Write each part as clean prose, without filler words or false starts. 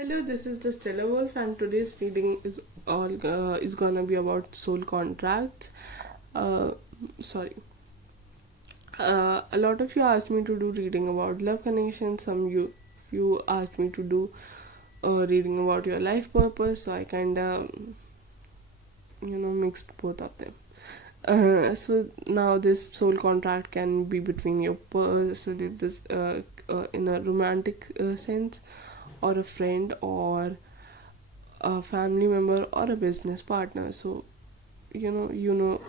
Hello, this is the Stellar Wolf, and today's reading is gonna be about soul contracts. Uh, sorry. A lot of you asked me to do reading about love connection. Few asked me to do reading about your life purpose. So I kinda mixed both of them. So now this soul contract can be between your person, this in a romantic sense, or a friend, or a family member, or a business partner. So you know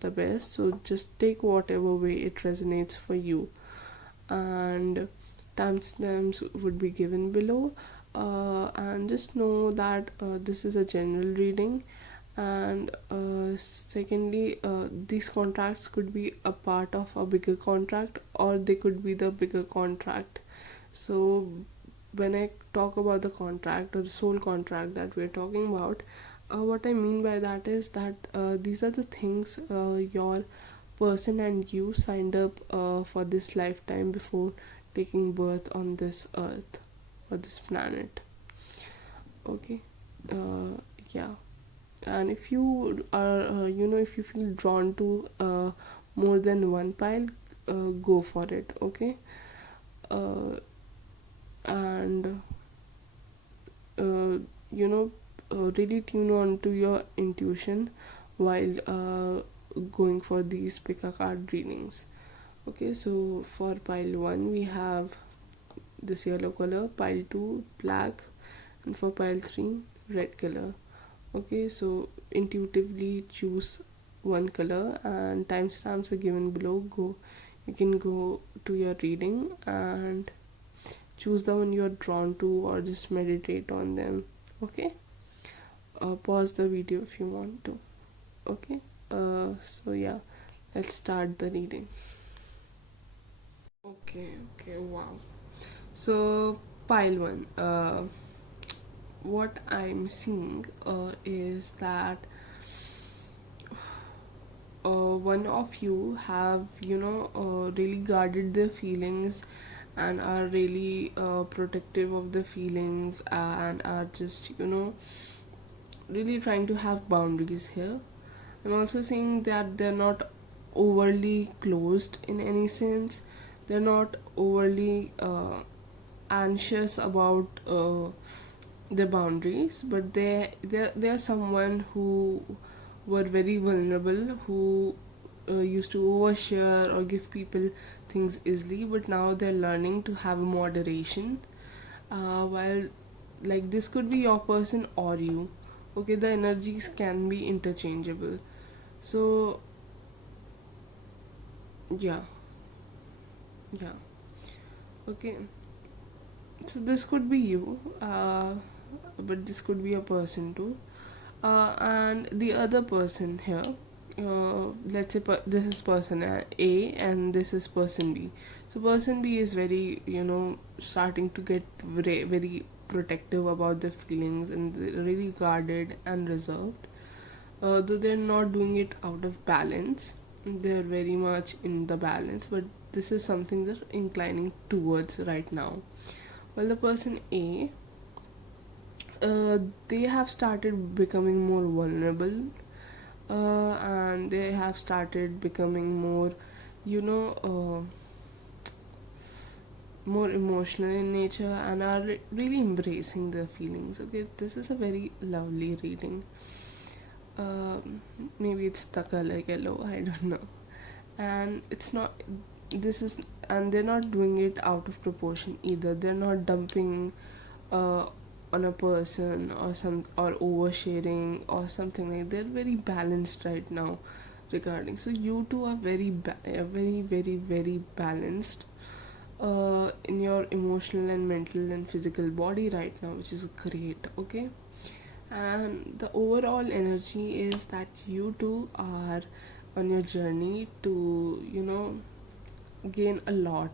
the best. So just take whatever way it resonates for you, and timestamps would be given below. And just know that this is a general reading, and secondly, these contracts could be a part of a bigger contract, or they could be the bigger contract. So when I talk about the contract or the soul contract that we're talking about, what I mean by that is that these are the things your person and you signed up for this lifetime before taking birth on this earth or this planet. Okay. Yeah. And if you are if you feel drawn to more than one pile, go for it. Okay. And uh, you know really tune on to your intuition while going for these pick a card readings. Okay, so for pile 1 we have this yellow color, pile 2 black, and for pile 3 red color. Okay, so intuitively choose one color, and timestamps are given below. Go, you can go to your reading and choose the one you're drawn to, or just meditate on them. Okay, pause the video if you want to. Okay, so yeah, let's start the reading. Okay, wow. So pile 1, what I'm seeing is that one of you have really guarded their feelings, and are really protective of the feelings, and are just really trying to have boundaries here. I'm also seeing that they're not overly closed in any sense. They're not overly anxious about their boundaries, but they're someone who were very vulnerable, who used to overshare or give people things easily, but now they're learning to have moderation. While, like, this could be your person or you. Okay, the energies can be interchangeable. So yeah, yeah. Okay, so this could be you, but this could be a person too. And the other person here, let's say this is person A and this is person B. So person B is very starting to get very protective about their feelings, and they're really guarded and reserved. Though they're not doing it out of balance, they're very much in the balance, but this is something they're inclining towards right now. Well, the person A, they have started becoming more vulnerable, and they have started becoming more, you know, more emotional in nature, and are really embracing their feelings. Okay, this is a very lovely reading. Maybe it's the color yellow, I don't know. And it's not, this is, and they're not doing it out of proportion either. They're not dumping uh, on a person, or oversharing or something. Like, they're very balanced right now regarding. So you two are very balanced in your emotional and mental and physical body right now, which is great. Okay, and the overall energy is that you two are on your journey to gain a lot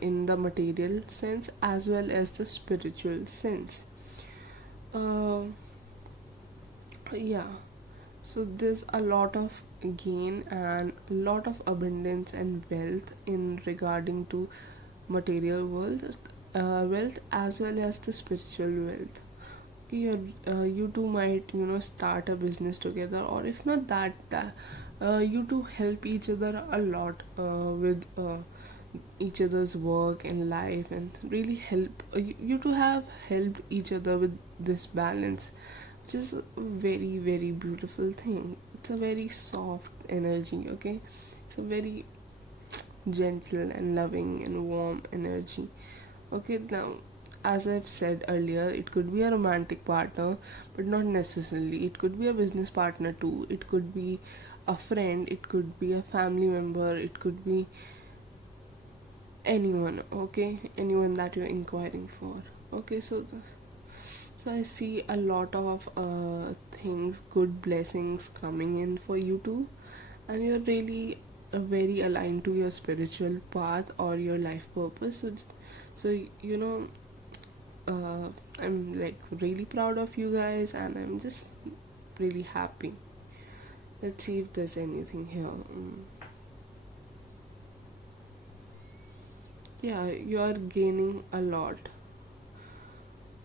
in the material sense as well as the spiritual sense. uh, yeah, so there's a lot of gain and a lot of abundance and wealth in regarding to material world. wealth as well as the spiritual wealth. Okay, you two might start a business together, or if not that, you two help each other a lot with each other's work and life, and really help you two have helped each other with this balance, which is a very very beautiful thing. It's a very soft energy. Okay, it's a very gentle and loving and warm energy. Okay, now as I've said earlier, it could be a romantic partner, but not necessarily. It could be a business partner too. It could be a friend, it could be a family member, it could be anyone. Okay, anyone that you're inquiring for. Okay, so I see a lot of things, good blessings coming in for you too, and you're really very aligned to your spiritual path or your life purpose. So you know, I'm like really proud of you guys, and I'm just really happy. Let's see if there's anything here. Yeah, you are gaining a lot,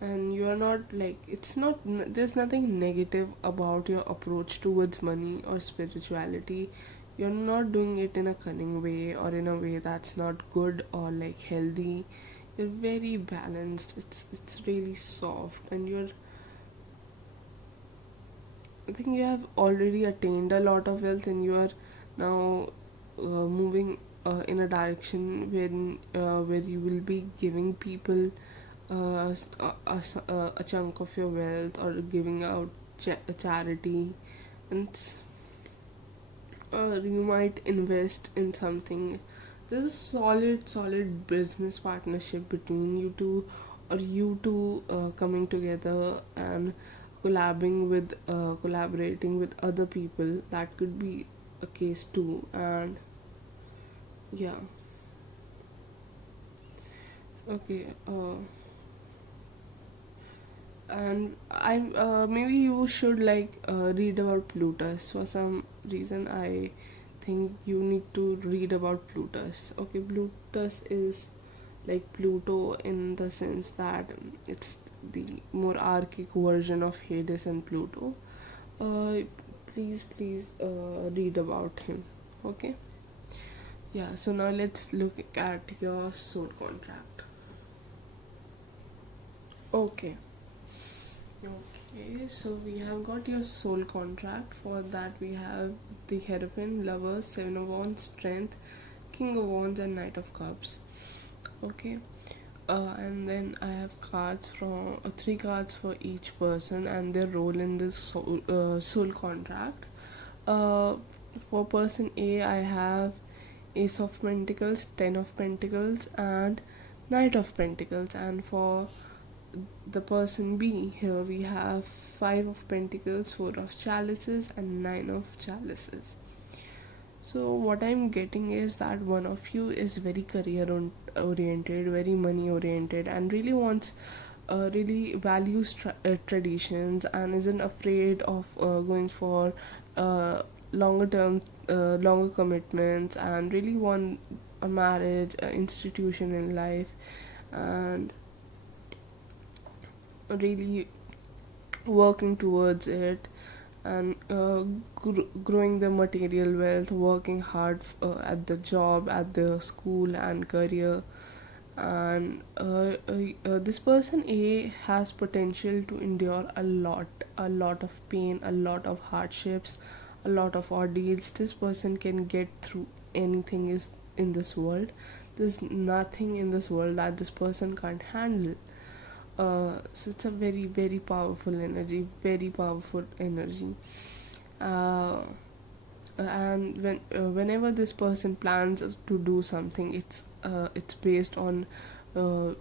and you are not like it's not. There's nothing negative about your approach towards money or spirituality. You're not doing it in a cunning way or in a way that's not good or like healthy. You're very balanced. It's really soft, and you're. I think you have already attained a lot of wealth, and you are now moving in a direction where you will be giving people a chunk of your wealth, or giving out a charity, and you might invest in something. There's a solid business partnership between you two, or you two coming together and collaborating with other people. That could be a case too. And yeah, okay. And I maybe you should like read about Plutus. For some reason I think you need to read about Plutus. Okay, Plutus is like Pluto in the sense that it's the more archaic version of Hades and Pluto. uh, please read about him. Okay, yeah, so now let's look at your soul contract. Okay. Okay, so we have got your soul contract. For that, we have the Hierophant, Lovers, Seven of Wands, Strength, King of Wands, and Knight of Cups. Okay, and then I have cards from three cards for each person and their role in this soul contract. Uh, for person A, I have Ace of Pentacles, Ten of Pentacles, and Knight of Pentacles, and for the person B, here we have Five of Pentacles, Four of Chalices, and Nine of Chalices. So what I'm getting is that one of you is very oriented, very money oriented, and really wants, really values traditions, and isn't afraid of going for longer term, longer commitments, and really want a marriage, an institution in life, and really working towards it, and growing the material wealth, working hard at the job, at the school and career. And this person A has potential to endure a lot of pain, a lot of hardships, a lot of ordeals. This person can get through anything is in this world. There's nothing in this world that this person can't handle. So it's a very very powerful energy, very powerful energy. uh, and whenever this person plans to do something, it's based on uh,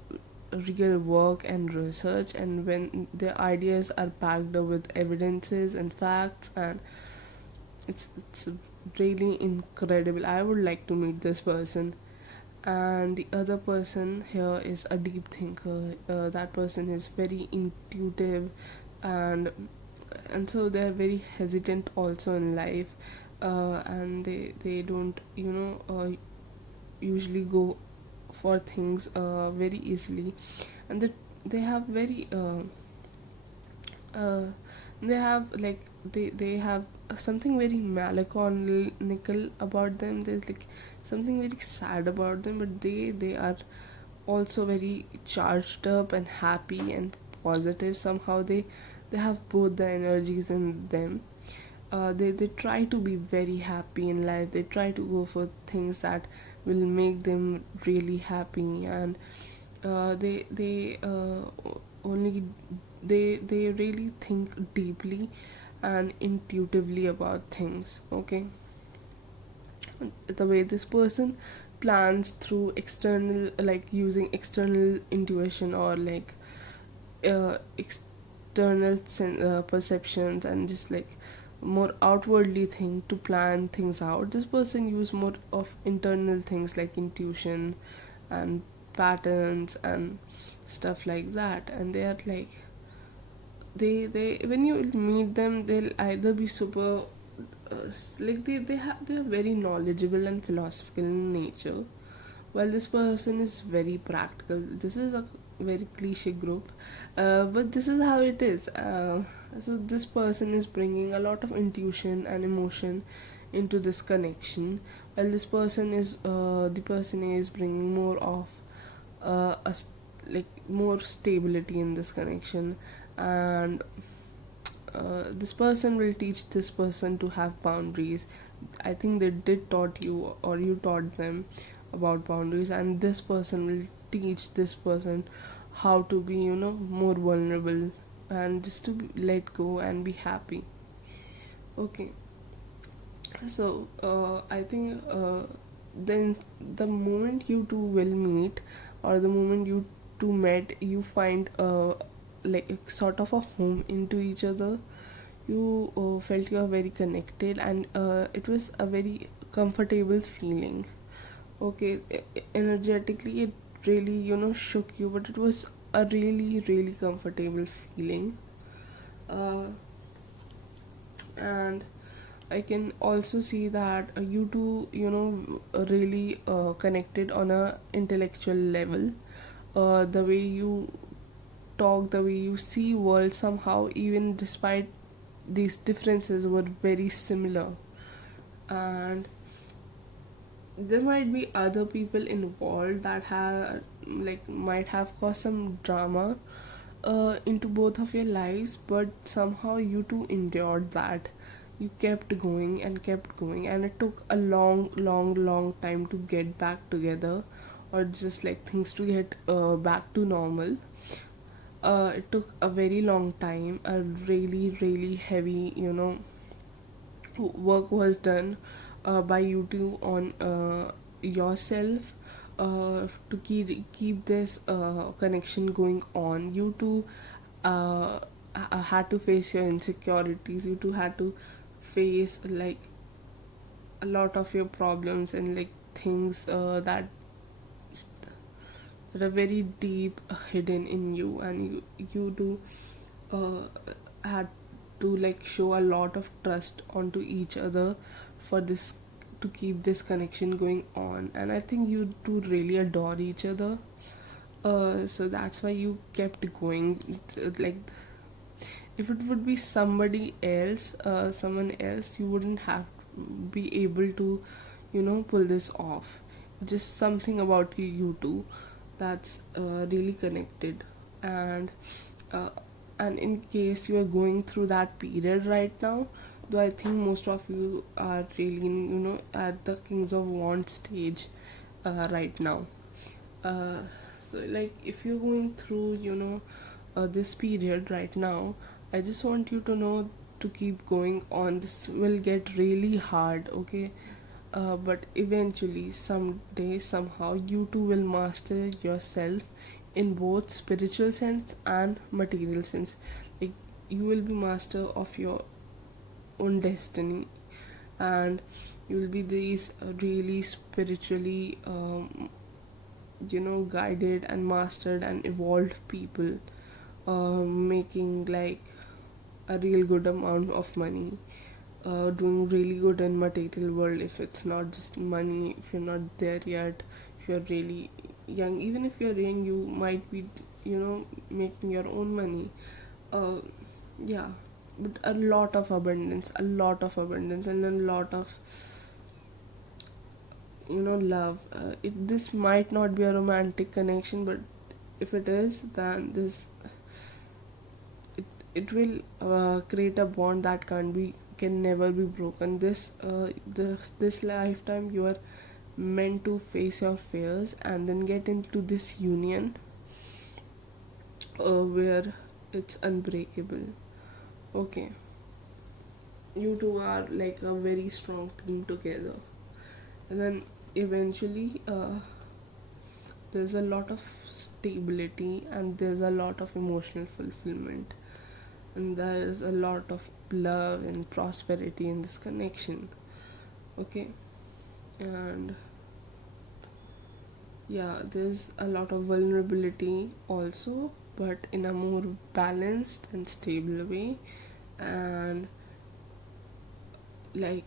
real work and research, and when the ideas are packed up with evidences and facts, and it's really incredible. I would like to meet this person. And the other person here is a deep thinker. That person is very intuitive, and so they're very hesitant also in life, and they don't usually go for things very easily, and that they have very uh, they have like they have something very melancholical about them. There's like something very sad about them, but they are also very charged up and happy and positive. Somehow they have both the energies in them. They try to be very happy in life. They try to go for things that will make them really happy, and they only they really think deeply and intuitively about things. Okay, the way this person plans through external, like using external intuition, or like external perceptions, and just like more outwardly think to plan things out. This person use more of internal things like intuition and patterns and stuff like that. And they are like they when you meet them, they'll either be super like they are very knowledgeable and philosophical in nature, while this person is very practical. This is a very cliche group, but this is how it is. So this person is bringing a lot of intuition and emotion into this connection, while this person is the person is bringing more of like more stability in this connection. And this person will teach this person to have boundaries. I think they did taught you, or you taught them about boundaries, and this person will teach this person how to be, more vulnerable, and just to let go and be happy. Okay, so I think then the moment you two will meet, or the moment you two met, you find like a sort of a home into each other. You felt you are very connected, and it was a very comfortable feeling. Okay, energetically it really, shook you, but it was a really really comfortable feeling. uh, and I can also see that you two, really connected on a intellectual level. The way you talk, the way you see world, somehow even despite these differences, were very similar. And there might be other people involved that have like might have caused some drama into both of your lives, but somehow you two endured that. You kept going and kept going, and it took a long long long time to get back together, or just like things to get back to normal. It took a very long time. A really really heavy, work was done by you two on yourself, to keep this connection going on. You two had to face your insecurities. You two had to face like a lot of your problems, and like things that are very deep hidden in you, and you do uh, had to like show a lot of trust onto each other for this, to keep this connection going on. And I think you two really adore each other, so that's why you kept going. Like if it would be somebody else, someone else, you wouldn't have be able to, pull this off. Just something about you two that's really connected. And uh, and in case you are going through that period right now, though I think most of you are really at the Kings of Wands stage right now. uh, so like if you're going through this period right now, I just want you to know to keep going on. This will get really hard, okay? But eventually, someday, somehow, you too will master yourself in both spiritual sense and material sense. Like you will be master of your own destiny, and you will be these really spiritually, guided and mastered and evolved people, making like a real good amount of money, doing really good in material world. If it's not just money, if you're not there yet, if you're really young, even if you're young, you might be, making your own money. uh yeah, but a lot of abundance, and a lot of, love. This might not be a romantic connection, but if it is, then it will create a bond that can never be broken. This lifetime you are meant to face your fears and then get into this union where it's unbreakable. Okay, you two are like a very strong team together, and then eventually there's a lot of stability and there's a lot of emotional fulfillment, and there's a lot of love and prosperity in this connection. Okay, and yeah, there's a lot of vulnerability also, but in a more balanced and stable way. And like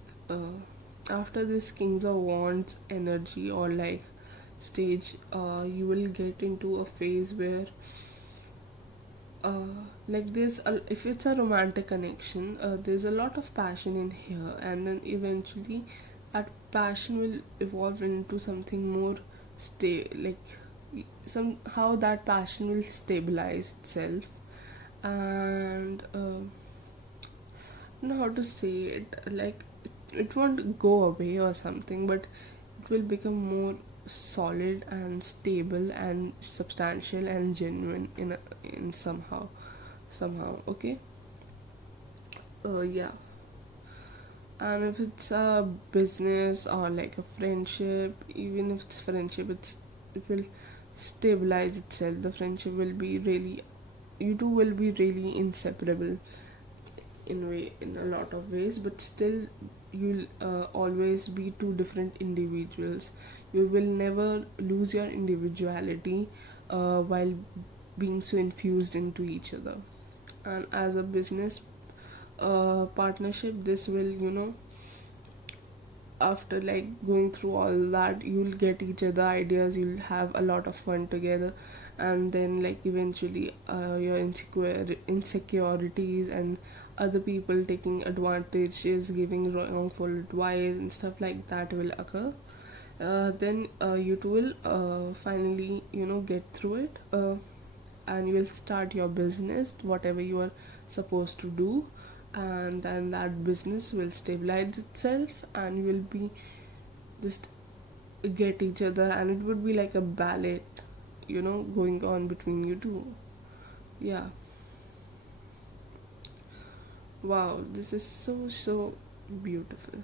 after this Kings of Wands energy, or like stage, you will get into a phase where like if it's a romantic connection, there's a lot of passion in here, and then eventually that passion will evolve into something more like somehow that passion will stabilize itself. And I don't know how to say it, like it won't go away or something, but it will become more solid and stable and substantial and genuine in somehow. Okay. Yeah. And if it's a business or like a friendship, even if it's friendship, it will stabilize itself. The friendship will be really, you two will be really inseparable in a lot of ways, but still you'll always be two different individuals. You will never lose your individuality while being so infused into each other. And as a business partnership, this will, after like going through all that, you'll get each other ideas, you'll have a lot of fun together, and then like eventually your insecurities and other people taking advantages, giving wrongful advice and stuff like that will occur. Then you two will finally, get through it, and you will start your business, whatever you are supposed to do, and then that business will stabilize itself, and you will be just get each other, and it would be like a ballet, going on between you two. Yeah. Wow, this is so beautiful.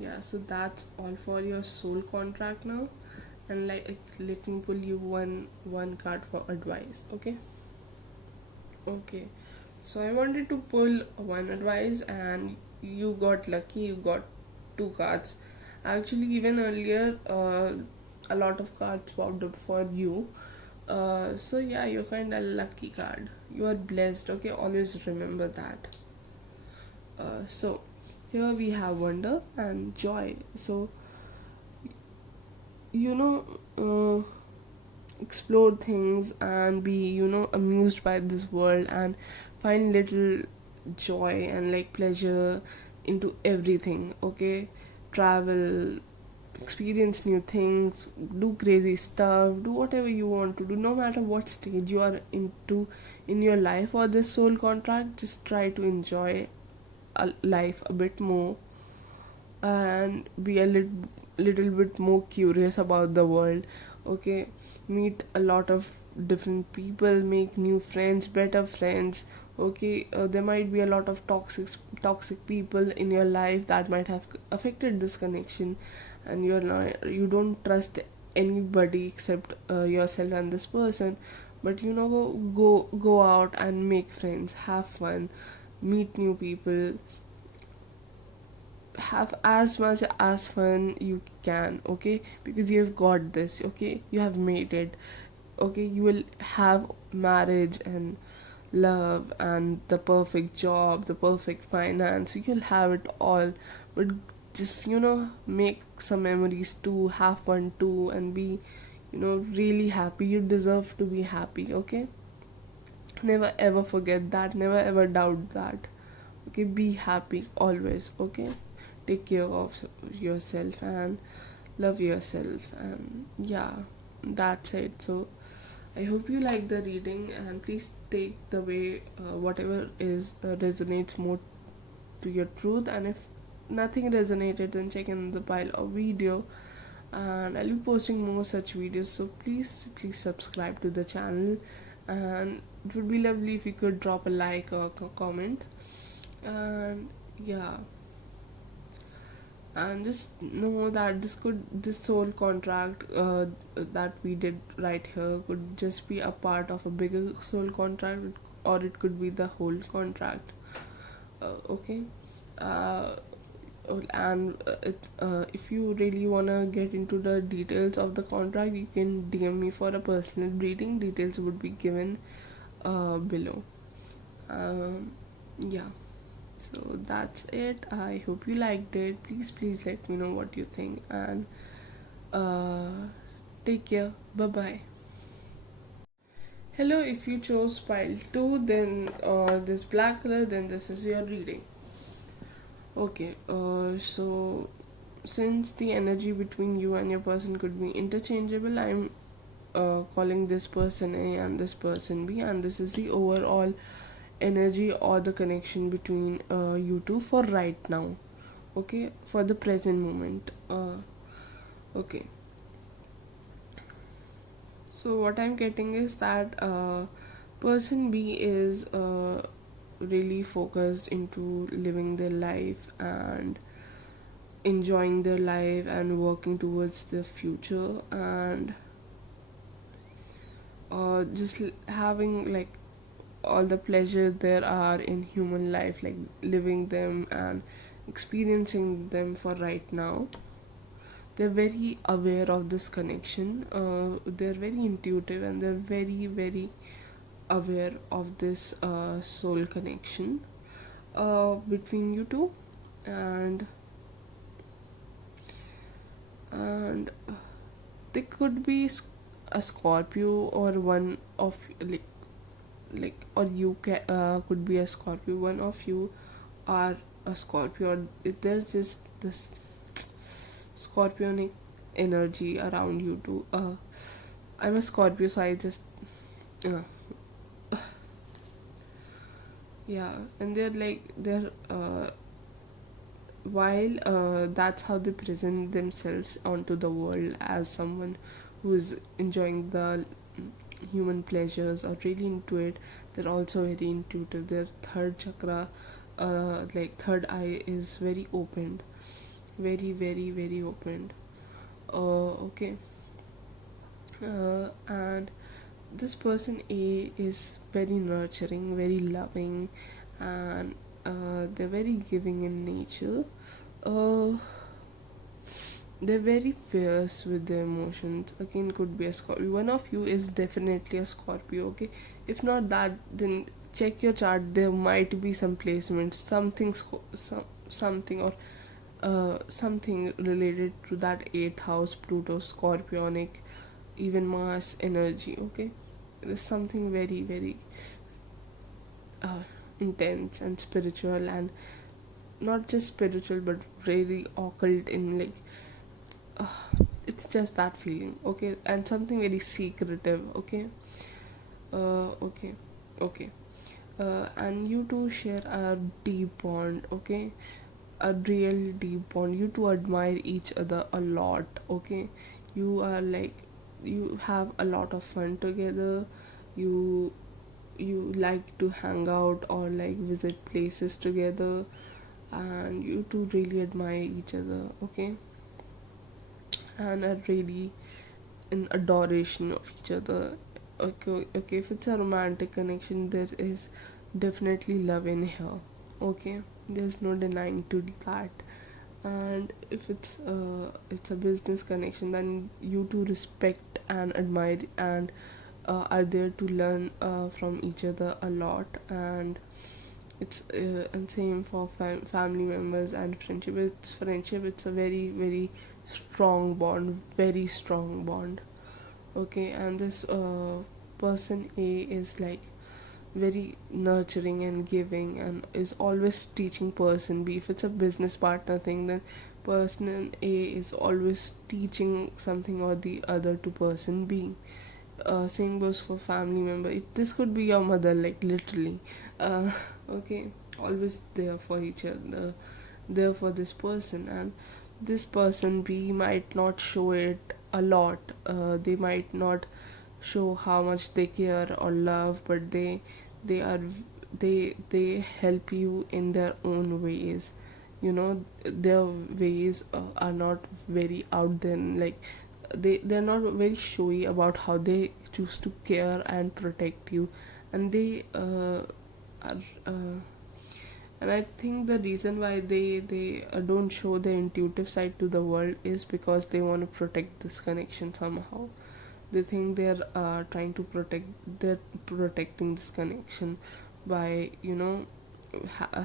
Yeah, so that's all for your soul contract now. And like, let me pull you one card for advice. Okay. Okay, so I wanted to pull one advice, and you got lucky, you got two cards. Actually, even earlier, a lot of cards popped up for you. So yeah, you're kind of lucky card. You are blessed. Okay, always remember that. So here we have wonder and joy. So you know. Explore things and be, amused by this world, and find little joy and like pleasure into everything. Okay, travel, experience new things, do crazy stuff, do whatever you want to do, no matter what stage you are into in your life or this soul contract. Just try to enjoy life a bit more, and be a little bit more curious about the world. Okay, meet a lot of different people, make new friends, better friends. Okay, there might be a lot of toxic people in your life that might have affected this connection, and you don't trust anybody except yourself and this person. But go out and make friends, have fun, meet new people, have as much as fun you can. Okay, because you have got this. Okay, you have made it. Okay, you will have marriage and love and the perfect job, the perfect finance, you'll have it all. But just make some memories too, have fun too, and be really happy. You deserve to be happy, okay? Never ever forget that, never ever doubt that. Okay, be happy always, okay? Take care of yourself and love yourself, and yeah, that's it. So I hope you like the reading, and please take the way whatever is resonates more to your truth, and if nothing resonated, then check in the pile of video, and I'll be posting more such videos. So please subscribe to the channel, and it would be lovely if you could drop a like or comment. And yeah, and just know that this soul contract that we did right here could just be a part of a bigger soul contract, or it could be the whole contract. Okay. uh, if you really wanna get into the details of the contract, you can DM me for a personal reading. Details would be given below. um, yeah, so that's it. I hope you liked it. Please let me know what you think, and uh, take care. Bye bye. Hello, if you chose pile 2, then this black color, then this is your reading. Okay, so since the energy between you and your person could be interchangeable, I'm calling this person A and this person B, and this is the overall energy or the connection between you two for right now. Okay, for the present moment. Okay, so what I'm getting is that person B is really focused into living their life and enjoying their life and working towards their future, and just having like all the pleasure there are in human life, like living them and experiencing them for right now. They're very aware of this connection. They're very intuitive, and they're very aware of this soul connection between you two. And and they could be a Scorpio, or one of like or you could be a Scorpio. One of you are a Scorpio, or there's just this scorpionic energy around you too. I'm a Scorpio, so I just uh, yeah. And they're while that's how they present themselves onto the world, as someone who's enjoying the human pleasures or really into it. They're also very intuitive. Their third chakra, like third eye, is very opened, very opened. Okay. And this person A is very nurturing, very loving, and they're very giving in nature. uh, they're very fierce with their emotions. Again, could be a Scorpio. One of you is definitely a Scorpio, okay? If not that, then check your chart. There might be some placements, something, or something related to that 8th house, Pluto, Scorpionic, even Mars energy, okay? There's something very uh, intense and spiritual, and not just spiritual but really occult in like uh, it's just that feeling, okay? And something very secretive, okay? Okay, okay. And you two share a deep bond, okay? A real deep bond. You two admire each other a lot, okay? You are like, you have a lot of fun together. You you like to hang out or like visit places together, and you two really admire each other, okay? And are really in adoration of each other. Okay, if it's a romantic connection, there is definitely love in here, okay? There's no denying to that. And if it's a business connection, then you two respect and admire, and are there to learn from each other a lot. And it's and same for family members and friendship. It's a very strong bond, very strong bond, Okay, and this person A is like very nurturing and giving and is always teaching person B. If it's a business partner thing, then person A is always teaching something or the other to person B. Same goes for family member. This could be your mother, like literally. uh, okay, always there for each other, there for this person. And this person B might not show it a lot. They might not show how much they care or love, but they are they help you in their own ways. Their ways are not very out there, like they're not very showy about how they choose to care and protect you. And they are and I think the reason why they don't show their intuitive side to the world is because they want to protect this connection somehow. They think they're protecting this connection by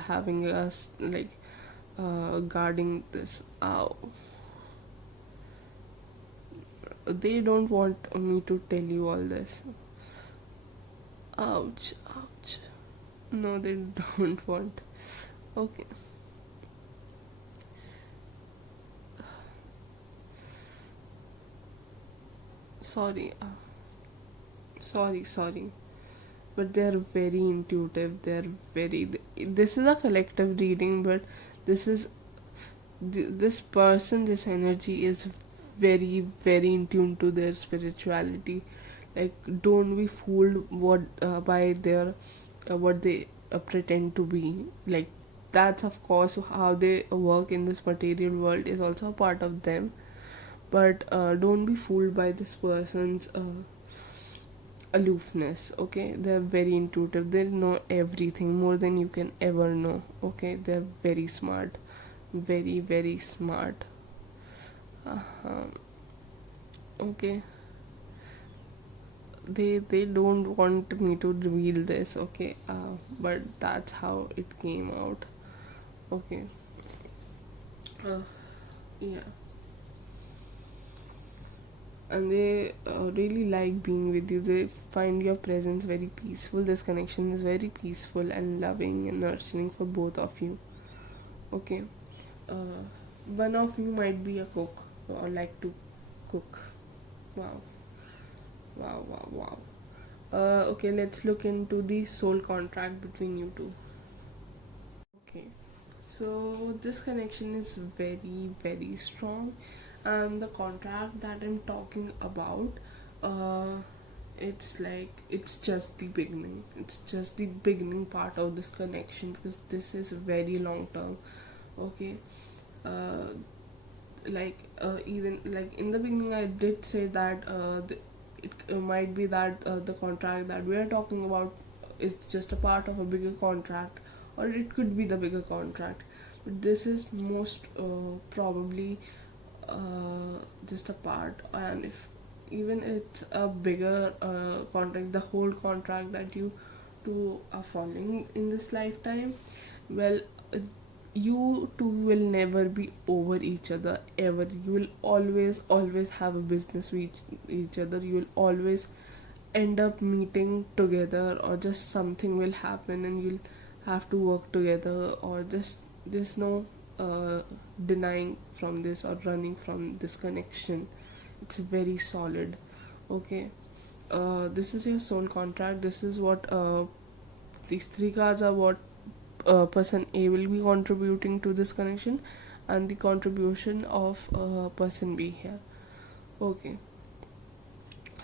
having us like guarding this. Ow. They don't want me to tell you all this. Ouch, ouch. No, they don't want. Okay. Sorry. Sorry. But they're very intuitive. This is a collective reading, but this is this person, this energy is very, very in tune to their spirituality. Like, don't be fooled by their what they pretend to be. Like, that's of course how they work in this material world is also a part of them. But don't be fooled by this person's aloofness. Okay, they're very intuitive. They know everything more than you can ever know. Okay, they're very smart, very, very smart. uh, okay, they don't want me to reveal this. Okay, but that's how it came out. Okay. uh, yeah. And they really like being with you. They find your presence very peaceful. This connection is very peaceful and loving and nurturing for both of you. Okay. uh, One of you might be a cook or like to cook. Wow. Wow. Okay, let's look into the soul contract between you two. Okay, so this connection is very, very strong, and the contract that I'm talking about, uh, it's just the beginning. It's just the beginning part of this connection because this is very long term. Okay, uh, even like in the beginning, I did say that it might be that the contract that we are talking about is just a part of a bigger contract, or it could be the bigger contract. But this is most probably just a part. And if even it's a bigger contract, the whole contract that you two are following in this lifetime, well, uh, you two will never be over each other ever. You will always have a business with each other. You will always end up meeting together, or just something will happen and you'll have to work together, or just there's no uh, denying from this or running from this connection. It's very solid. Okay. This is your soul contract. This is what these three cards are what person A will be contributing to this connection, and the contribution of person B here. Okay.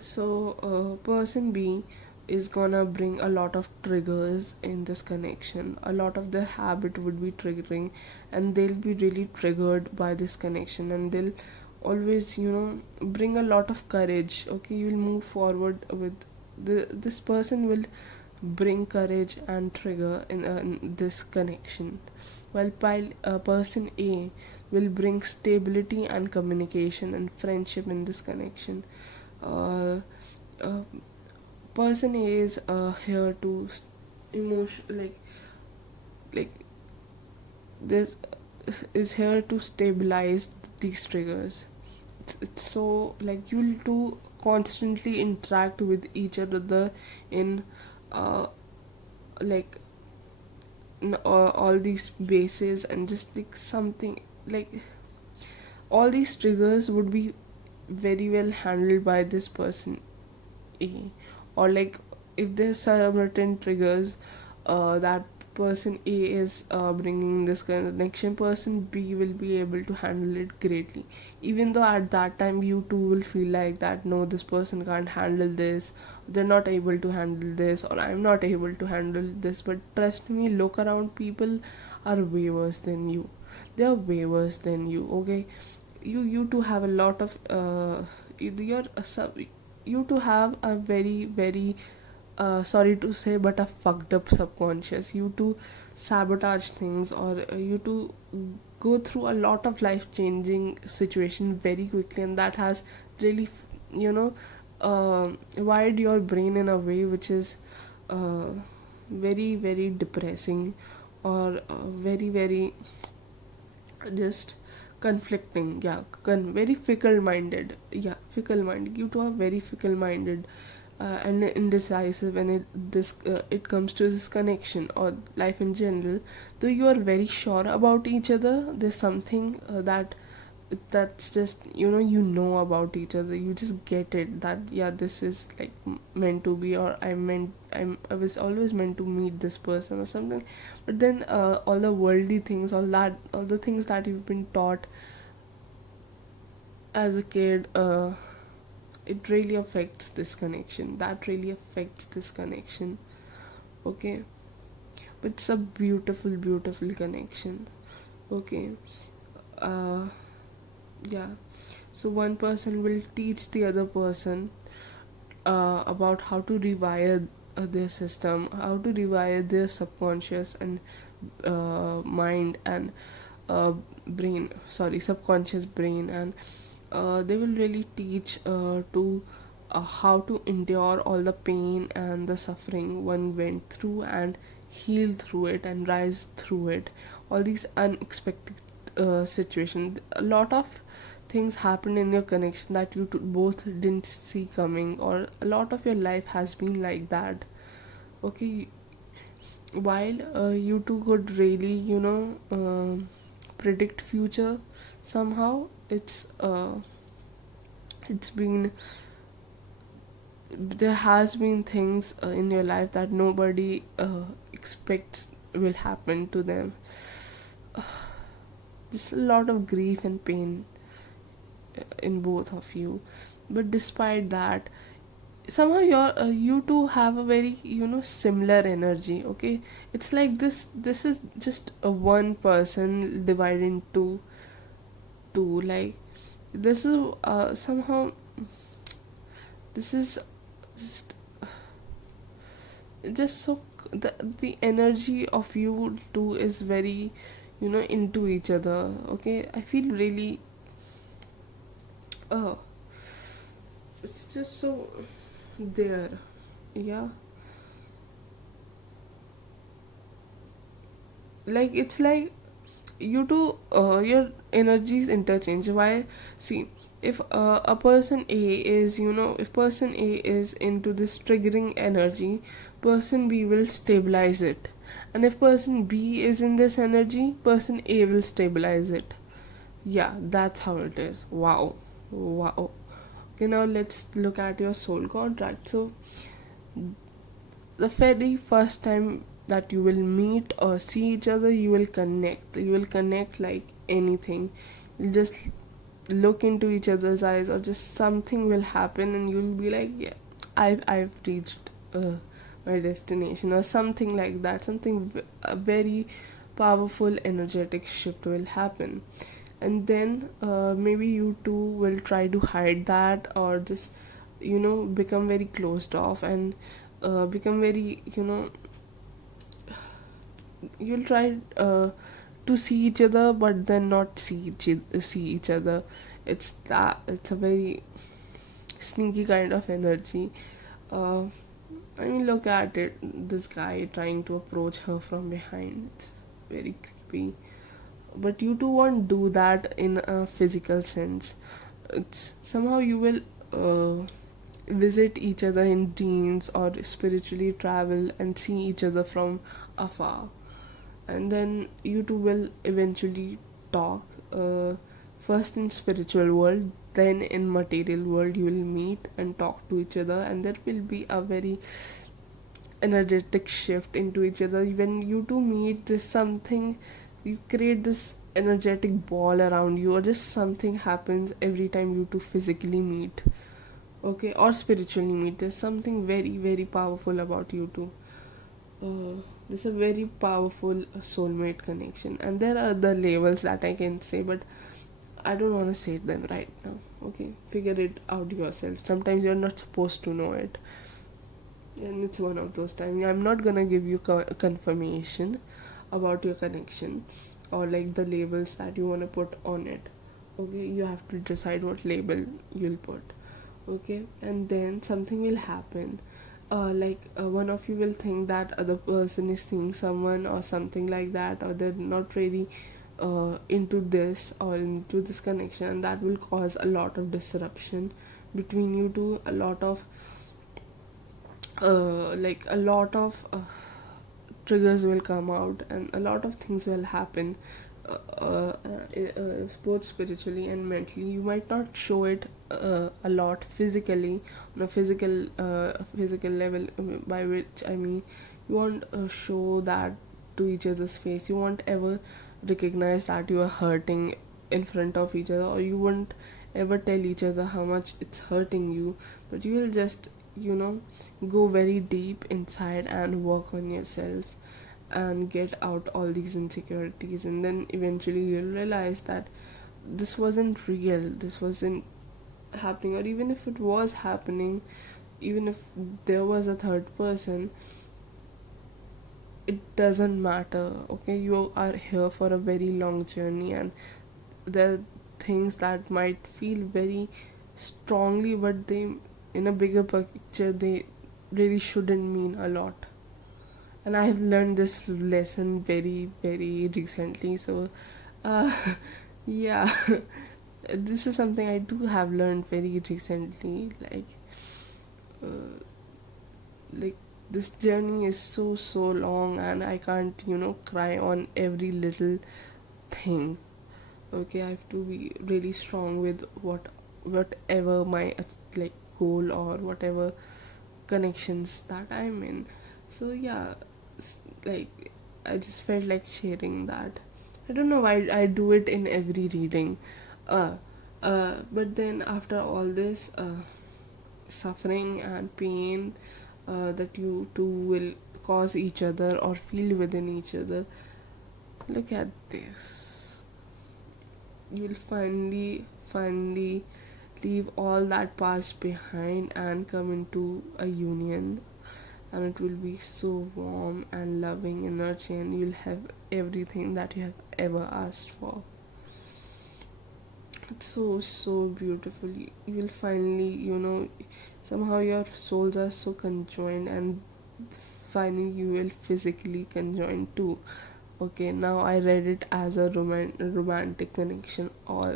So person B is gonna bring a lot of triggers in this connection. A lot of their habit would be triggering, and they'll be really triggered by this connection, and they'll always bring a lot of courage. Okay, you'll move forward with this person will bring courage and trigger in this connection, while person A will bring stability and communication and friendship in this connection. uh, uh, Person A is here to emotion like this is here to stabilize these triggers. It's so like you'll two constantly interact with each other in uh, like all these bases, and just like something like all these triggers would be very well handled by this person A. Or like if there's certain triggers that person A is bringing this connection, person B will be able to handle it greatly, even though at that time you too will feel like that no, this person can't handle this, they're not able to handle this, or I'm not able to handle this. But trust me, look around, people are way worse than you. They are way worse than you. Okay, you too have a lot of you're a you to have a very sorry to say, but a fucked up subconscious. You to sabotage things, or you to go through a lot of life changing situation very quickly, and that has really you know wired your brain in a way which is uh, very depressing, or very just conflicting. Yeah, very fickle minded. Yeah, fickle minded. You two are very fickle minded and indecisive when it comes to this connection or life in general. Though you are very sure about each other, there's something that's just you know about each other. You just get it that yeah, this is like meant to be, or I was always meant to meet this person or something. But then all the worldly things, all the things that you've been taught as a kid, it really affects this connection. That really affects this connection. Okay, but it's a beautiful connection. Okay. uh yeah, so one person will teach the other person about how to rewire their system, how to rewire their subconscious and mind and uh, brain, sorry, subconscious brain. And they will really teach to how to endure all the pain and the suffering one went through, and heal through it and rise through it. All these unexpected situations, a lot of things happen in your connection that you both didn't see coming, or a lot of your life has been like that. Okay, while you two could really predict future somehow, it's been there has been things in your life that nobody expects will happen to them. There's a lot of grief and pain in both of you, but despite that, somehow you two have a very similar energy. Okay, it's like this is just a one person divided into two. Like this is somehow this is just so the energy of you two is very into each other. Okay, I feel really oh, it's just so there. Yeah, like it's like you two your energies interchange. Why? See, if a person A is if person A is into this triggering energy, person B will stabilize it. And if person B is in this energy, person A will stabilize it. Yeah, that's how it is. Wow. Okay, now let's look at your soul contract. So the very first time that you will meet or see each other, you will connect like anything. You'll just look into each other's eyes, or just something will happen and you'll be like, yeah, I've reached my destination, or something like that. A very powerful energetic shift will happen. And then maybe you two will try to hide that, or just become very closed off, and become very you'll try to see each other, but then not see each other. It's a very sneaky kind of energy. uh, I mean, look at it, this guy trying to approach her from behind. It's very creepy. But you two won't do that in a physical sense. It's somehow you will visit each other in dreams or spiritually travel and see each other from afar. And then you two will eventually talk, first in spiritual world, then in material world. You will meet and talk to each other, and there will be a very energetic shift into each other. When you two meet, there's something, you create this energetic ball around you, or just something happens every time you two physically meet, okay, or spiritually meet. There's something very very powerful about you two. This is a very powerful soulmate connection, and there are the labels that I can say, but I don't want to say them right now. Okay, figure it out yourself. Sometimes you're not supposed to know it, and it's one of those times. I'm not gonna give you confirmation about your connection, or like the labels that you want to put on it. Okay, you have to decide what label you'll put. Okay, and then something will happen. One of you will think that other person is seeing someone or something like that, or they're not really into this or into this connection, and that will cause a lot of disruption between you two. A lot of triggers will come out, and a lot of things will happen, both spiritually and mentally. You might not show it a lot physically, on a physical level, by which I mean you won't show that to each other's face. You won't ever recognize that you are hurting in front of each other, or you won't ever tell each other how much it's hurting you, but you will just, go very deep inside and work on yourself and get out all these insecurities. And then eventually you'll realize that this wasn't real, this wasn't happening, or even if it was happening, even if there was a third person, it doesn't matter. Okay, you are here for a very long journey, and there are things that might feel very strongly, but they, in a bigger picture, they really shouldn't mean a lot. And I have learned this lesson very very recently. So uh, yeah, this is something I do have learned very recently. Uh, like this journey is so long, and I can't, cry on every little thing. Okay, I have to be really strong with whatever my like goal, or whatever connections that I'm in. So yeah, like I just felt like sharing that. I don't know why I do it in every reading. uh but then after all this suffering and pain that you two will cause each other or feel within each other, look at this. You'll finally leave all that past behind and come into a union, and it will be so warm and loving and nurturing, and you'll have everything that you have ever asked for. It's so beautiful. You will finally, somehow your souls are so conjoined, and finally you will physically conjoin too. Okay, now I read it as a romantic connection, all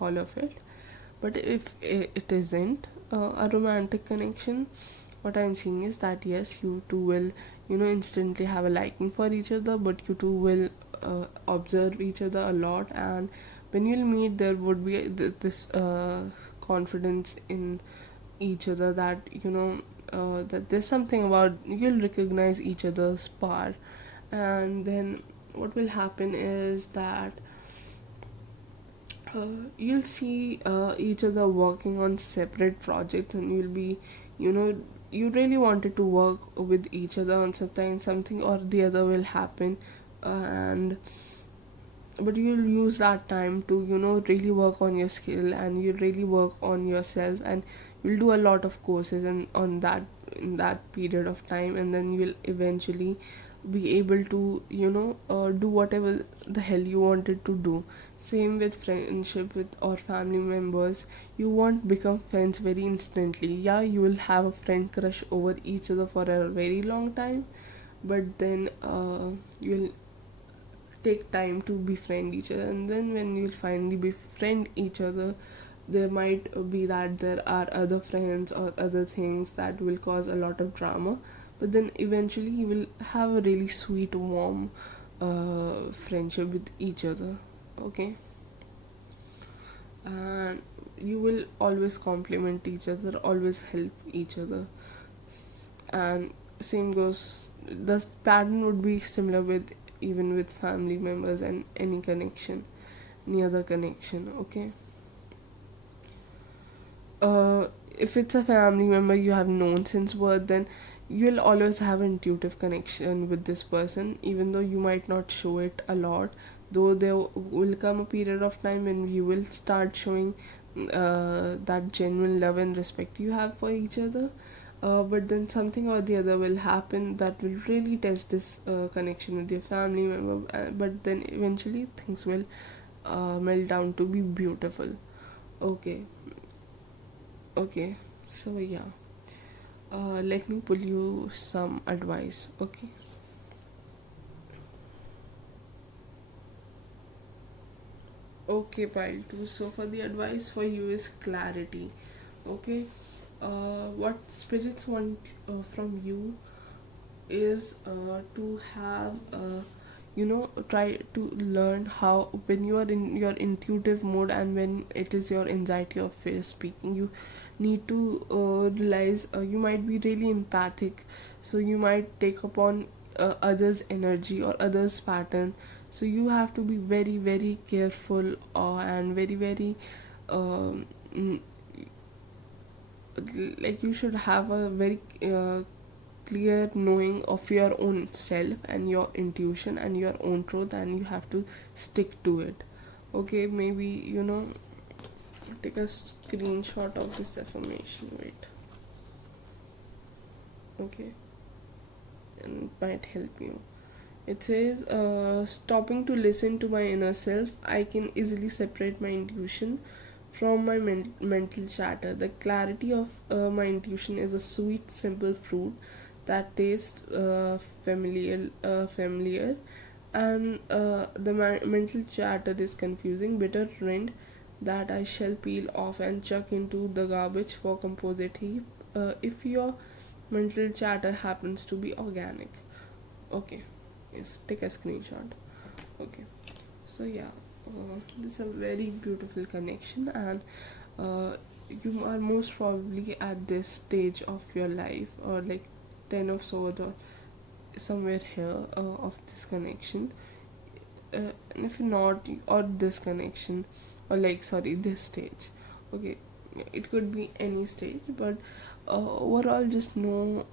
of it. But if it isn't a romantic connection, what I'm seeing is that yes, you two will, instantly have a liking for each other, but you two will observe each other a lot, and when you'll meet, there would be this confidence in each other, that that there's something about, you'll recognize each other's part. And then what will happen is that you'll see each other working on separate projects, and you'll be, you know you really wanted to work with each other on something or the other will happen. And but you'll use that time to, really work on your skill, and you really work on yourself, and you'll do a lot of courses and on that, in that period of time, and then you'll eventually be able to, do whatever the hell you wanted to do. Same with friendship with or family members. You won't become friends very instantly. Yeah, you will have a friend crush over each other for a very long time, but then you'll take time to befriend each other, and then when you'll finally befriend each other, there might be that there are other friends or other things that will cause a lot of drama, but then eventually you will have a really sweet, warm friendship with each other. Okay, and you will always compliment each other, always help each other. And same goes, the pattern would be similar with even with family members and any connection, any other connection. Okay, if it's a family member you have known since birth, then you'll always have an intuitive connection with this person, even though you might not show it a lot. Though there will come a period of time when you will start showing that genuine love and respect you have for each other. But then something or the other will happen that will really test this connection with your family member. But then eventually things will melt down to be beautiful. Okay, okay. So yeah, let me pull you some advice. Okay. Okay, pile 2. So for the advice for you is clarity. Okay. What spirits want from you is to have try to learn how, when you are in your intuitive mode and when it is your anxiety or fear speaking, you need to realize you might be really empathic, so you might take upon others energy or others pattern. So you have to be very very careful, and very very um, mm, like you should have a very clear knowing of your own self and your intuition and your own truth, and you have to stick to it. Okay, maybe take a screenshot of this affirmation. Wait. Okay, and it might help you. It says, stopping to listen to my inner self, I can easily separate my intuition from my mental chatter. The clarity of my intuition is a sweet, simple fruit that tastes familiar, and the mental chatter is confusing, bitter rind that I shall peel off and chuck into the garbage for composite heap. If your mental chatter happens to be organic. Okay, yes, take a screenshot. Okay, so yeah, this is a very beautiful connection, and uh, you are most probably at this stage of your life, or like 10 of swords, or somewhere here of this connection. And if not, or this connection, or like, sorry, this stage. Okay, it could be any stage, but overall just know,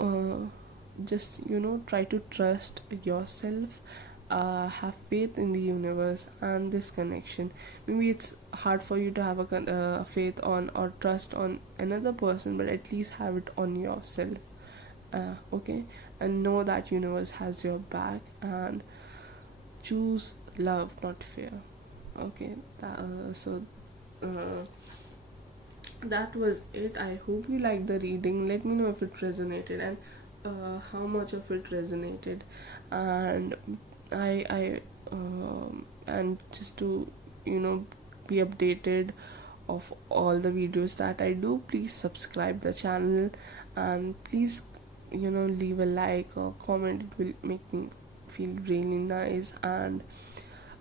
just try to trust yourself, have faith in the universe and this connection. Maybe it's hard for you to have a faith on or trust on another person, but at least have it on yourself. Okay, and know that universe has your back, and choose love, not fear. Okay, uh, that was it. I hope you liked the reading. Let me know if it resonated, and how much of it resonated. And and just to be updated of all the videos that I do, please subscribe the channel, and please leave a like or comment. It will make me feel really nice. And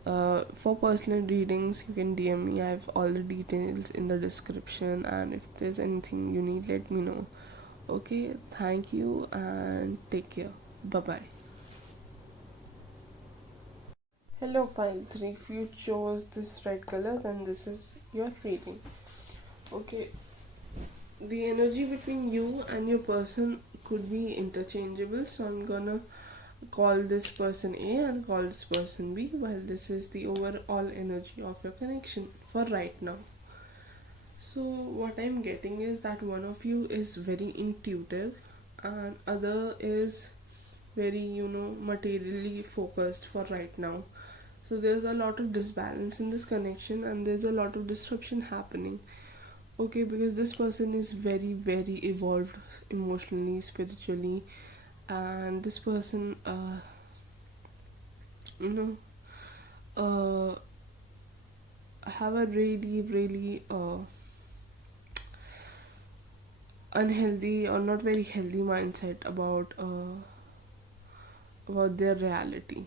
for personal readings, you can DM me. I have all the details in the description, and if there's anything you need, let me know. Okay, thank you and take care. Bye bye. Hello, pile 3. If you chose this red color, then this is your reading. Okay, the energy between you and your person could be interchangeable, so I'm gonna call this person A and call this person B, while this is the overall energy of your connection for right now. So what I'm getting is that one of you is very intuitive and other is very materially focused for right now. So there's a lot of disbalance in this connection, and there's a lot of disruption happening. Okay, because this person is very very evolved emotionally, spiritually, and this person you know have a really really unhealthy or not very healthy mindset about their reality.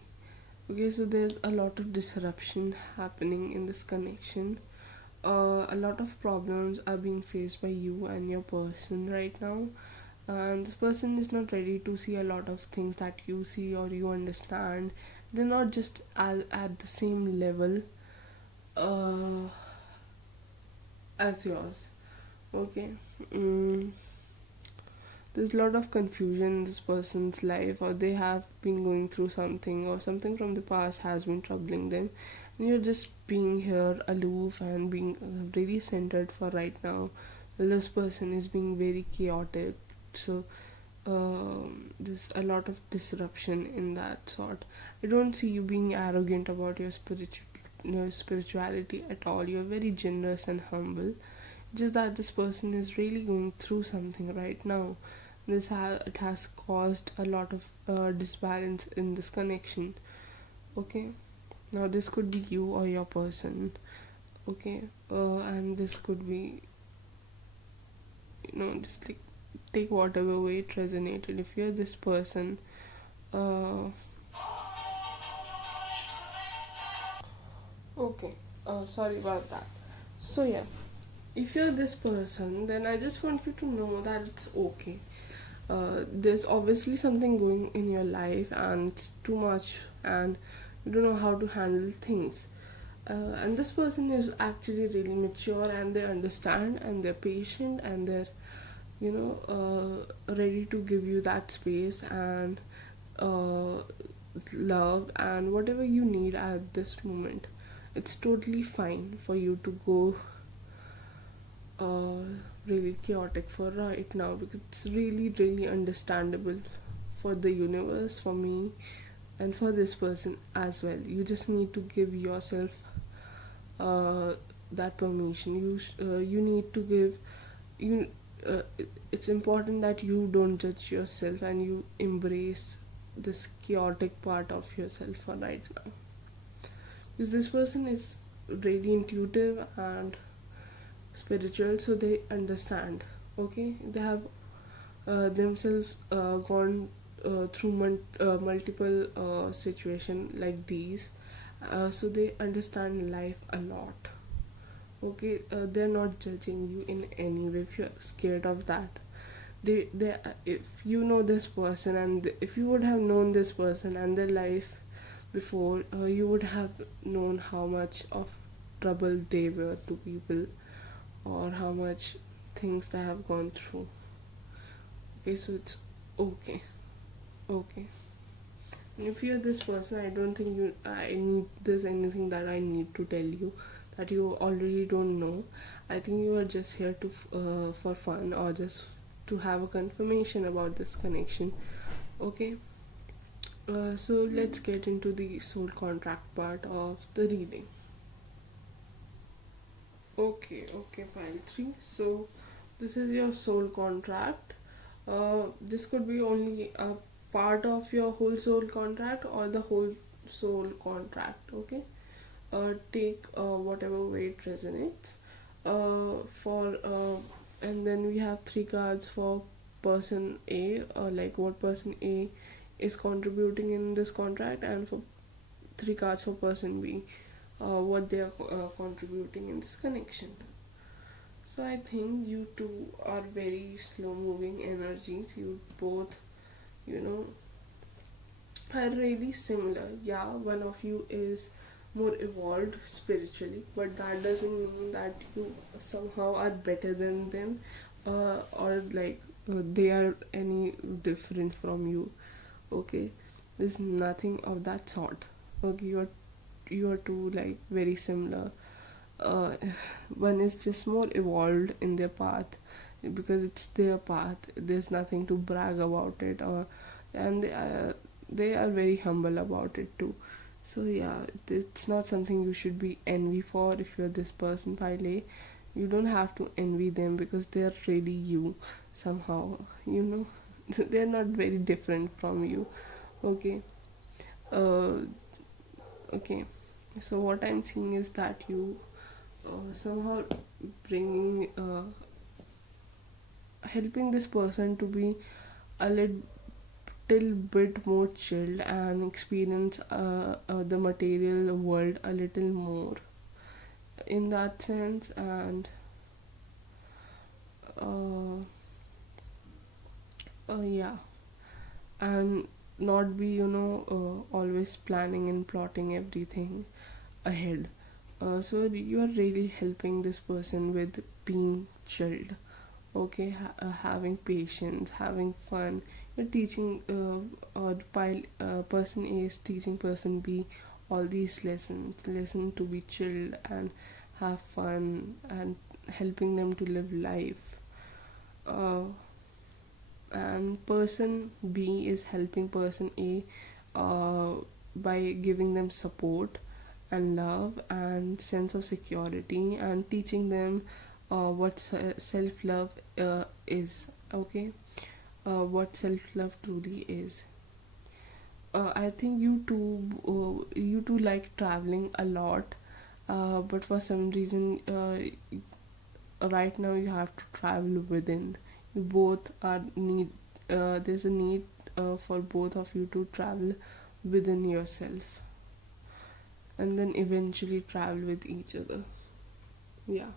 Okay, so there's a lot of disruption happening in this connection. A lot of problems are being faced by you and your person right now, and this person is not ready to see a lot of things that you see or you understand. They're not just at the same level uh, as yours. Okay. mm, there's a lot of confusion in this person's life, or they have been going through something, or something from the past has been troubling them, and you're just being here aloof and being really centered for right now. This person is being very chaotic, so there's a lot of disruption in that sort. I don't see you being arrogant about your spirituality at all. You're very generous and humble, just that this person is really going through something right now. It has caused a lot of disbalance in this connection. Okay, now this could be you or your person. Okay, and this could be, just like, take whatever way it resonated. If you're this person, uh okay, sorry about that. So yeah, if you're this person, then I just want you to know that it's okay. There's obviously something going in your life and it's too much, and you don't know how to handle things. And this person is actually really mature, and they understand, and they're patient, and they're, ready to give you that space and uh, love and whatever you need at this moment. It's totally fine for you to go uh, really chaotic for right now, because it's really, really understandable for the universe, for me, and for this person as well. You just need to give yourself uh, that permission. You need to give you. It's important that you don't judge yourself and you embrace this chaotic part of yourself for right now, because this person is really intuitive and spiritual, so they understand. Okay, they have themselves gone through multiple situation like these, so they understand life a lot. Okay, they're not judging you in any way if you're scared of that. They If you know this person, and if you would have known this person and their life before, you would have known how much of trouble they were to people, or how much things they have gone through. Okay, so it's okay. Okay, and if you're this person, I don't think there's anything that I need to tell you that you already don't know. I think you are just here to for fun, or just to have a confirmation about this connection. Okay, so let's get into the soul contract part of the reading. Okay, pile 3. So this is your soul contract. This could be only a part of your whole soul contract, or the whole soul contract. Okay, take whatever way it resonates. For And then we have 3 cards for person A, like what person A is contributing in this contract, and for 3 cards for person B, what they are contributing in this connection. So I think you two are very slow moving energies. You both, you know, are really similar. Yeah, one of you is more evolved spiritually, but that doesn't mean that you somehow are better than them, or like they are any different from you. Okay, there's nothing of that sort. Okay, you are two like very similar. uh, One is just more evolved in their path, because it's their path. There's nothing to brag about it, or and they are very humble about it too. So yeah, it's not something you should be envy for. If you're this person, Pile, you don't have to envy them, because they're really you somehow. They're not very different from you. Okay. uh okay, so what I'm seeing is that you somehow bringing helping this person to be a little bit more chilled and experience the material world a little more in that sense. And uh, yeah, and not be, always planning and plotting everything ahead. So you are really helping this person with being chilled, okay, having patience, having fun. You're teaching, or person A is teaching person B all these lessons, lesson to be chilled and have fun, and helping them to live life. uh, and person B is helping person A uh, by giving them support and love and sense of security, and teaching them what self love is, okay, what self love truly is. I think you two like traveling a lot, but for some reason, right now you have to travel within. You both are need. There's a need for both of you to travel within yourself, and then eventually travel with each other. Yeah.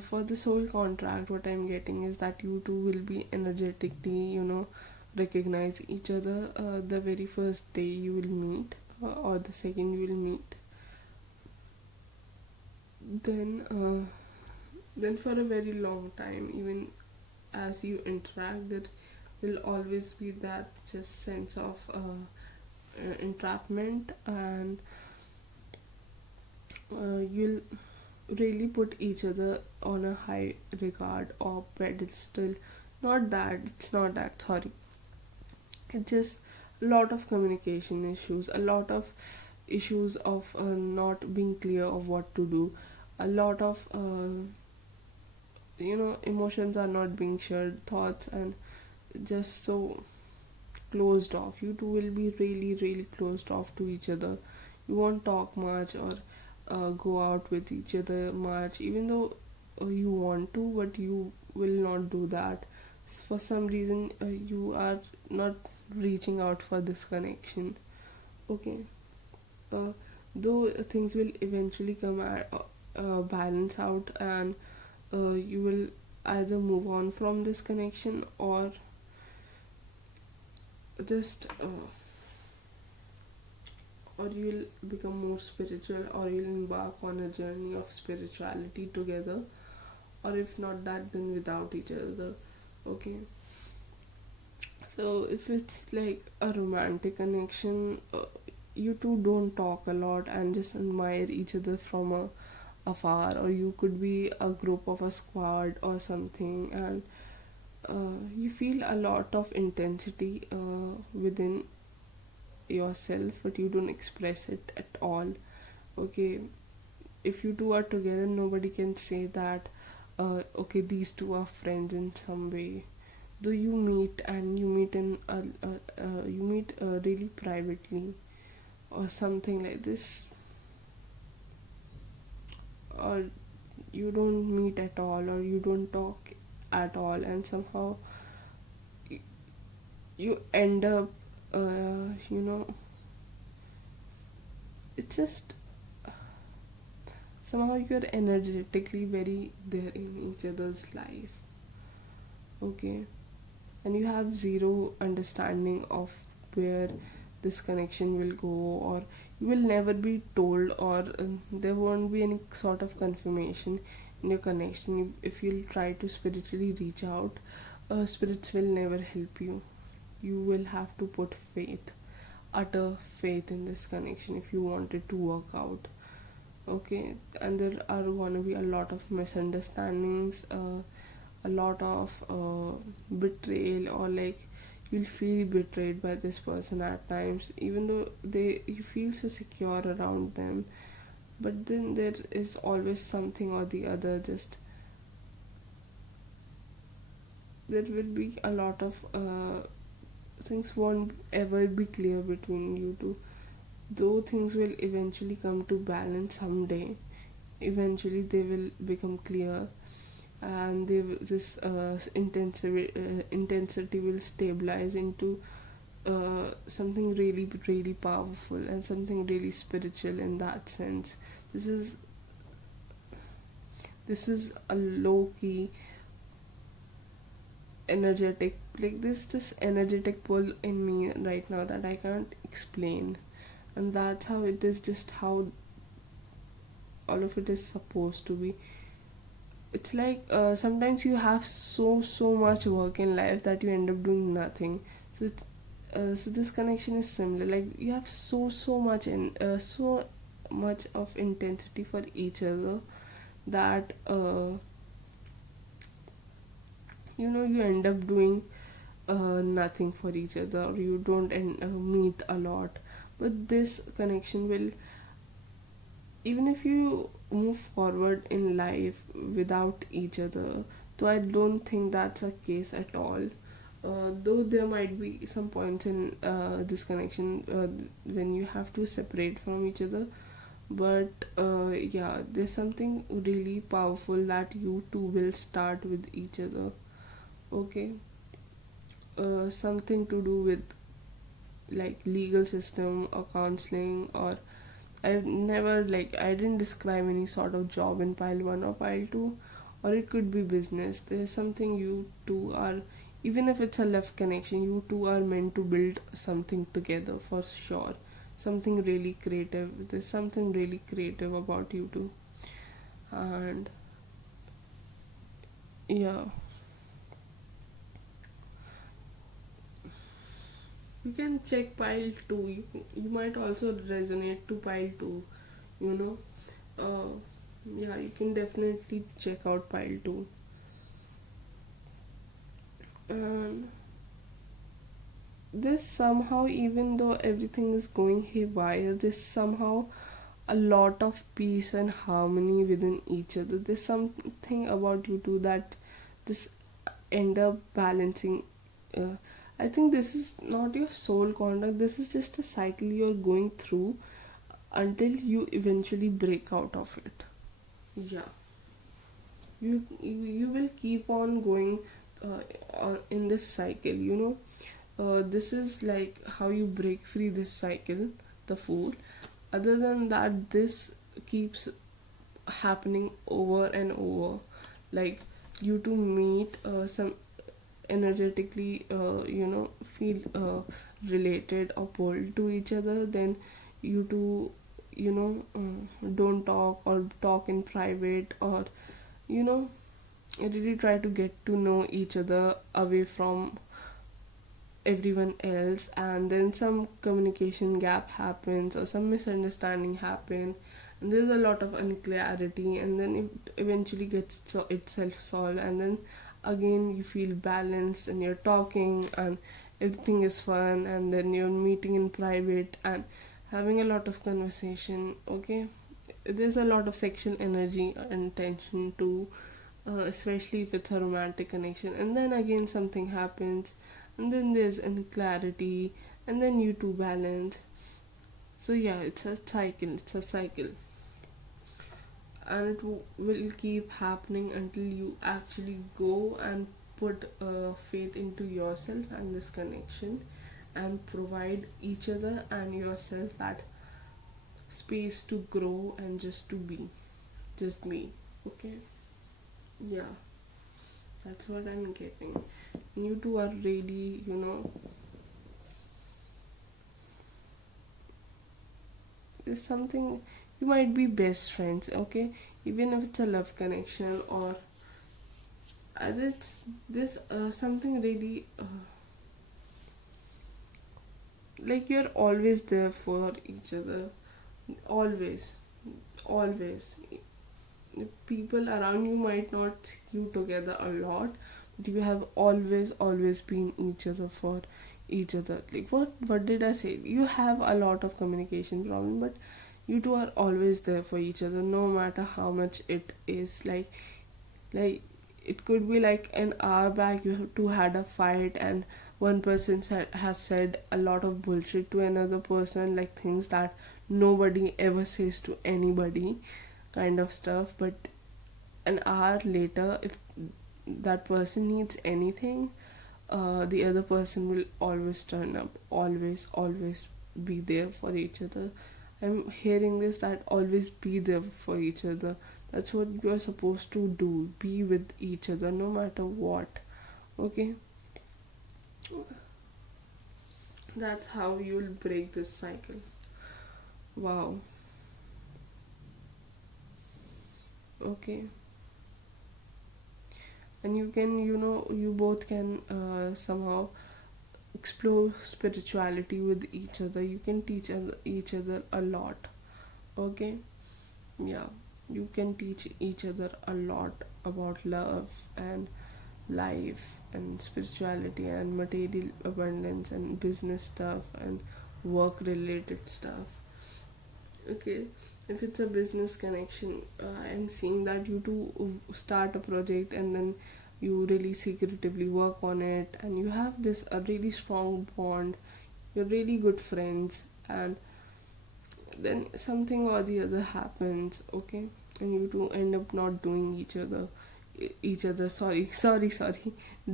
For the soul contract, what I'm getting is that you two will be energetically, recognize each other the very first day you will meet, or the second you will meet. Then, then for a very long time, even as you interact, there will always be that just sense of entrapment, and you'll really put each other on a high regard or pedestal. Not that, it's not that, sorry. It's just a lot of communication issues, a lot of issues of not being clear of what to do, a lot of emotions are not being shared, thoughts, and just so closed off. You two will be really, really closed off to each other. You won't talk much or go out with each other much, even though you want to, but you will not do that. For some reason, you are not reaching out for this connection. Okay. Uh, though things will eventually come balance out, and you will either move on from this connection, or just or you'll become more spiritual, or you'll embark on a journey of spirituality together, or if not that, then without each other. Okay. So if it's like a romantic connection, you two don't talk a lot and just admire each other from afar, or you could be a group of a squad or something, and you feel a lot of intensity within yourself, but you don't express it at all. Okay. If you two are together, nobody can say that okay, these two are friends in some way. Though you meet, and you meet really privately or something like this, or you don't meet at all, or you don't talk at all, and somehow you end up you know it's just somehow you're energetically very there in each other's life. Okay. And you have zero understanding of where this connection will go, or you will never be told, or there won't be any sort of confirmation in your connection. If you'll try to spiritually reach out, spirits will never help you. You will have to put faith, utter faith in this connection if you want it to work out. Okay. And there are going to be a lot of misunderstandings, a lot of betrayal, or like you'll feel betrayed by this person at times, even though you feel so secure around them, but then there is always something or the other. Just there will be a lot of things won't ever be clear between you two, though things will eventually come to balance someday. Eventually they will become clear. and this intensity will stabilize into something really really powerful and something really spiritual in that sense. This is this is a low key energetic, like this energetic pull in me right now that I can't explain. And that's how it is, just how all of it is supposed to be. It's like sometimes you have so much work in life that you end up doing nothing. So this connection is similar, like you have so much in so much of intensity for each other that you end up doing nothing for each other, or you don't meet a lot. But this connection will, even if you move forward in life without each other, though I don't think that's a case at all. Though there might be some points in this connection when you have to separate from each other, but yeah, there's something really powerful that you two will start with each other. Okay, something to do with like legal system or counseling, or I've never, like, I didn't describe any sort of job in pile 1 or pile 2, or it could be business. There's something you two are, even if it's a left connection, you two are meant to build something together for sure. Something really creative. There's something really creative about you two. And yeah, you can check pile 2. You might also resonate to pile 2, you know. Uh, yeah, you can definitely check out pile 2. And this somehow, even though everything is going haywire, this somehow a lot of peace and harmony within each other. There's something about you two that just end up balancing. uh, I think this is not your soul contract, this is just a cycle you're going through until you eventually break out of it. Yeah, you will keep on going in this cycle, this is like how you break free this cycle, the fool. Other than that, this keeps happening over and over. Like, you to meet some energetically feel related or pulled to each other, then you two don't talk or talk in private, or you know really try to get to know each other away from everyone else, and then some communication gap happens or some misunderstanding happen, and there's a lot of unclarity, and then it eventually gets itself solved, and then again you feel balanced and you're talking and everything is fun, and then you're meeting in private and having a lot of conversation. Okay, there's a lot of sexual energy and tension too, especially if it's a romantic connection, and then again something happens, and then there's clarity, and then you two balance. So yeah, it's a cycle, and it will keep happening until you actually go and put faith into yourself and this connection, and provide each other and yourself that space to grow and just to be, just me. Okay, yeah, that's what I'm getting. You two are really, there's something, you might be best friends. Okay, even if it's a love connection, or this something really like you're always there for each other, always, always. People around you might not see you together a lot, but you have always been each other for each other. Like, what did I say? You have a lot of communication problem, but you two are always there for each other, no matter how much it is. Like it could be like an hour back you have two had a fight, and one person has said a lot of bullshit to another person, like things that nobody ever says to anybody, kind of stuff. But an hour later, if that person needs anything, the other person will always turn up, always be there for each other. I'm hearing this, that always be there for each other. That's what you're supposed to do, be with each other no matter what. Okay, that's how you'll break this cycle. Wow. Okay. And you can, you both can somehow explore spirituality with each other. You can teach each other a lot. Okay, yeah, you can teach each other a lot about love and life and spirituality and material abundance and business stuff and work related stuff. Okay, if it's a business connection, I'm seeing that you two start a project and then you really secretively work on it, and you have this a really strong bond. You're really good friends, and then something or the other happens. Okay, and you two end up not doing each other, sorry,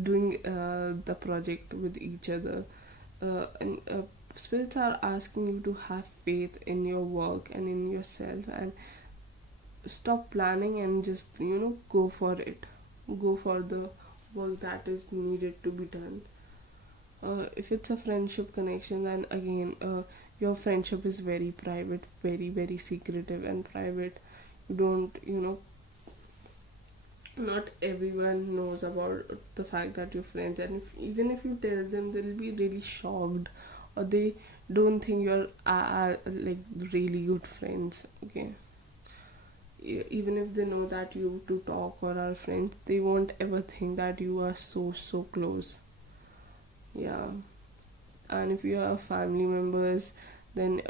doing the project with each other. And spirits are asking you to have faith in your work and in yourself, and stop planning and just go for it. Go for the work that is needed to be done. If it's a friendship connection, then again, your friendship is very private, very secretive and private. You don't, not everyone knows about the fact that you're friends, and even if you tell them, they'll be really shocked, or they don't think you're like really good friends. Okay, even if they know that you two talk or are friends, they won't ever think that you are so close. Yeah. And if you are family members, then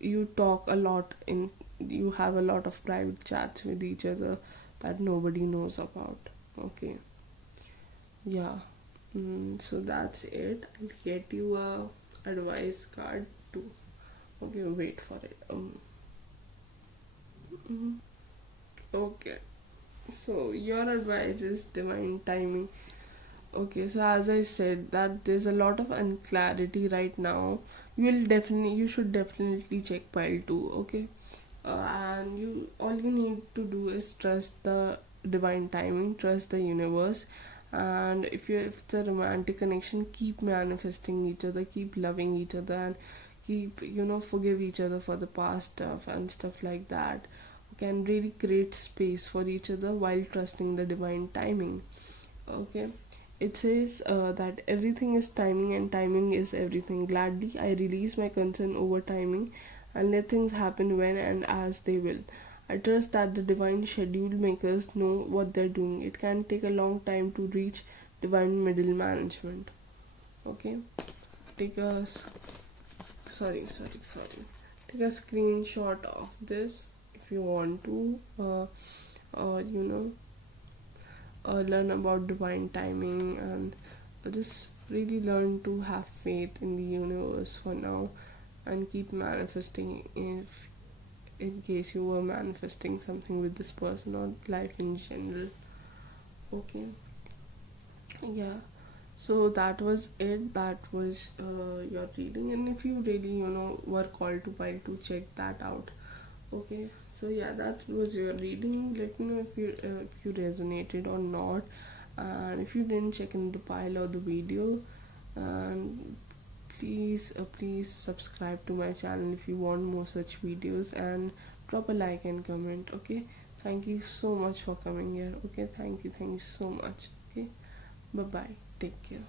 you talk a lot, in you have a lot of private chats with each other that nobody knows about. Okay, yeah. So that's it. I'll get you a advice card too. Okay, wait for it. Mhm. Okay, so your advice is divine timing. Okay, so as I said, that there's a lot of unclarity right now. You should definitely check pile two. Okay, and you all you need to do is trust the divine timing, trust the universe, and if it's a romantic connection, keep manifesting each other, keep loving each other, and keep forgive each other for the past stuff and stuff like that. Can really create space for each other while trusting the divine timing. Okay, it says that everything is timing and timing is everything. Gladly, I release my concern over timing and let things happen when and as they will. I trust that the divine schedule makers know what they're doing. It can take a long time to reach divine middle management. Okay, take a sorry. Take a screenshot of this if you want to. Or learn about divine timing, and just really learn to have faith in the universe for now, and keep manifesting if in case you were manifesting something with this person or life in general. Okay, yeah, so that was it. That was your reading, and if you really were called to while to check that out. Okay, so yeah, that was your reading. Let me know if you resonated or not, and if you didn't check in the pile or the video, and please subscribe to my channel if you want more such videos, and drop a like and comment. Okay, thank you so much for coming here. Okay, thank you so much. Okay, bye bye. Take care.